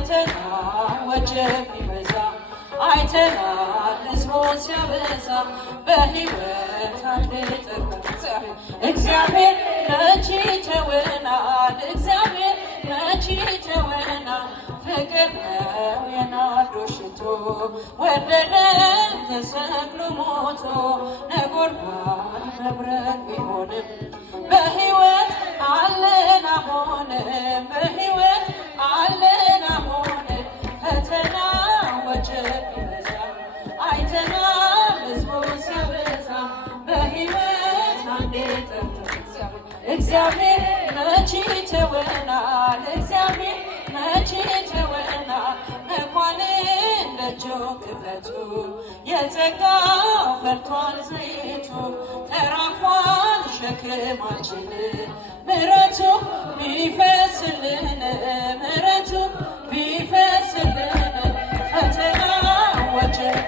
ፈተና ወጀብ ቢበዛ አይተናል ሕዝቡን ሲያበዛ በሕይወት አንድ ጥቅም እግዚአብሔር መቼ ተወናል? እግዚአብሔር መቼ ተወናል? ፍቅር ነው የናርዶስ ሽቶ ወደደ ተሰቅሎ ሞቶ ነጎድጓድ መብረቅ ቢሆንም በሕይወት አለን አሁንም በሕይወት አለን አሁንም ፈተና ወጀብ ቢበዛ አይተናል ሕዝቡን ሲያበዛ በሕይወት አንዴ ጠርቶ እግዚአብሔር መቼ ተወናል? እግዚአብሔር መቼ ተወናል? መኳንን ደጁን ክፈቱ የጸጋ ፈልቷል ዘይቱ ተራፏል ሸክማችን ምሕረቱ ቢፈስልን ምሕረቱ ቢፈስልን ፈተና ወጀብ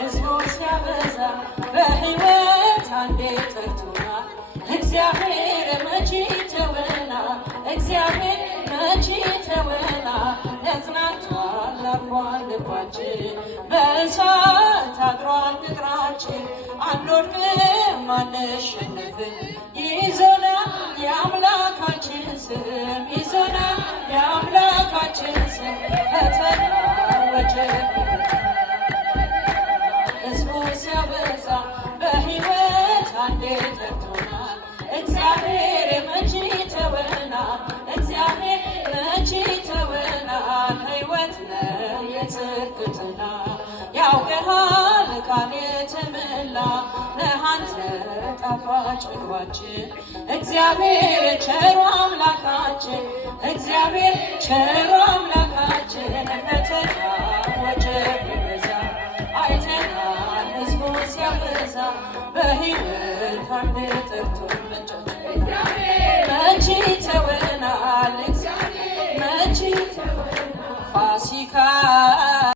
ሕዝቡን ሲያበዛ በሕይወት አንዴ ጠርቶናል። እግዚአብሔር መቼ ተወናል? እግዚአብሔር መቼ ተወናል? ተጽናንቷል አርፏል ልባችን በእሳት አድሯል ቅጥራችን አንወድቅም አንሸነፍም ይዞናል የአምላካችን ስም ይዞናል የአምላካችን ስም ፈተና ወጀብ ሕዝቡን ሲያበዛ በሕይወት አንዴ ጠርቶናል። እግዚአብሔር መቼ ተወናል? እግዚአብሔር መቼ ተወናል? ሕይወት ነው የጽድቅ ጥላ ያውቅሃል ቃል የተመላ ነህ አንተ ጣፋጭ ምግባችን እግዚአብሔር ቸሩ አምላካችን እግዚአብሔር ቸሩ አምላካችን ፈተና ወጀብ ቢበዛ አይተናል ሕዝቡን ሲያበዛ በሕይወት አንዴ ጠርቶን